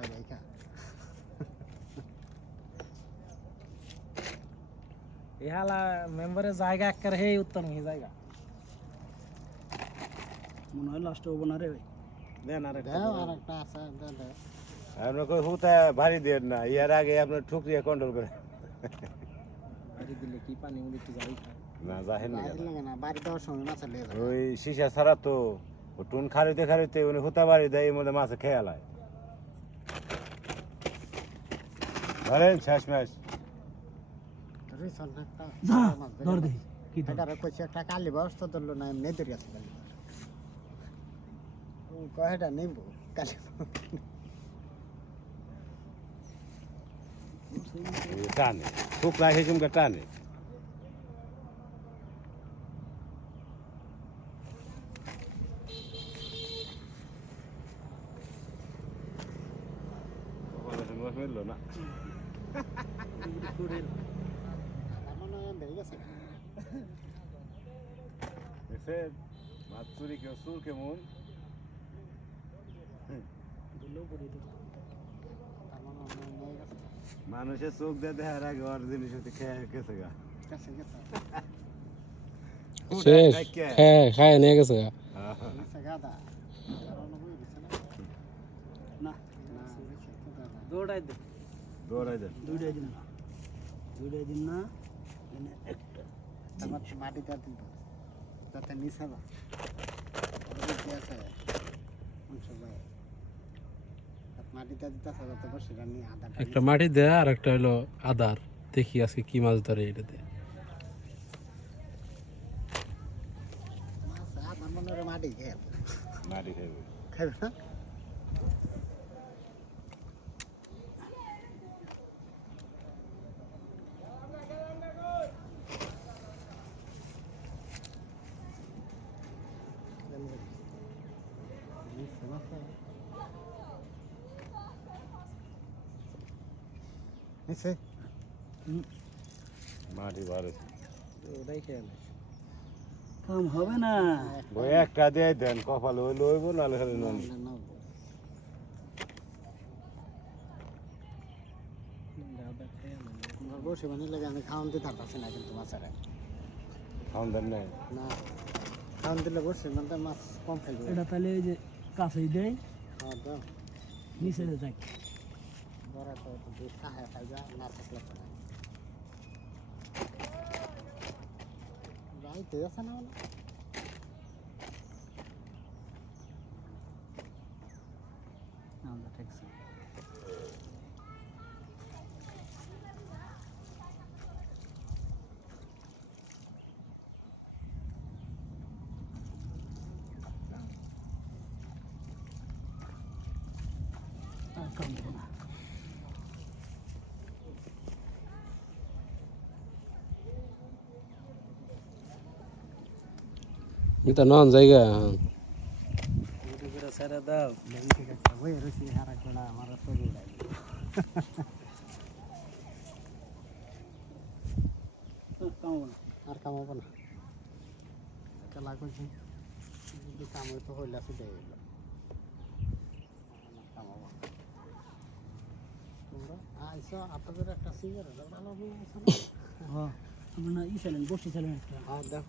Bay Bay ka. এই হালা মেম্বারের জায়গা একবার হে উত্তর হয়ে জায়গা মনে হয় লাস্ট হবো না রে ভাই দেন আর একটা আর একটা আছে দেন আপনার কই হুতা ভারী দেন না ইয়ার আগে আপনার ঠুকরিয়া কন্ট্রোল করে ভারী দিলে কি পানি উড়ে একটু যাই না জাহেন না বাড়ি দেওয়ার সময় মাছ লেগে ওই সিসা ছাড়া তো টুন খারিতে খারিতে উনি হুতা বাড়ি দেয় এর মধ্যে মাছ খেয়াল হয় ধরেন শেষ ম্যাচ ধর দেখি কি টাকার কইছে একটা কালি ব্যবস্থা ধরলো না এমনি ধরে আছে কালি ও কয়টা নেব কালি টানে খুব লাগে কিন্তু টানে Bueno, no. দেখছেন মাছ চুরি কেউ চুর কেমন মানুষের চোখ দিয়ে দেখার আগে ওর জিনিস হতে খেয়ে গেছে গা শেষ হ্যাঁ খায় নিয়ে গেছে গা দৌড়াই দে দৌড়াই দেন দুইটাই দিন না দুইটাই দিন না মানে একটা আমার মাটিটা দিব তাতে মিশাবা একটা মাটি দেয় আর একটা হলো আদার দেখি আজকে কি মাছ ধরে এটাতে মাটি খাইবে খাইবে না নিচে মাটি বাড়ে ওটাই খেয়াল কাম হবে না ভাই একটা দিয়ে দেন কপাল ওই লইব নালে হলে মানে লাগে আমি না কিন্তু মাছেরা খাওয়ান দেন না খাওয়ান দিলে বসে মানে মাছ কম খাইবে এটা তাহলে ওই যে কাছে দেয় নিচে যাক বড়াতে খায় পাইবা না থাকলে পড়া বাড়িতে আছে না আমরা ঠেকছি Come on. এটা নন জায়গা আর কামাবো না খেলা করছি কামড়ে তো হইলে আছে দেয় কামাবো তোমরা আইসো আপনাদের একটা সিঙ্গার ভালো হ্যাঁ আপনারা ই চালেন বসে চালেন একটা হ্যাঁ দেখ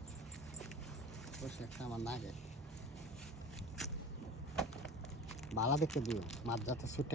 বসে একটা আমার নাগে বালা দেখতে দিও মাছ যাতে ছুটে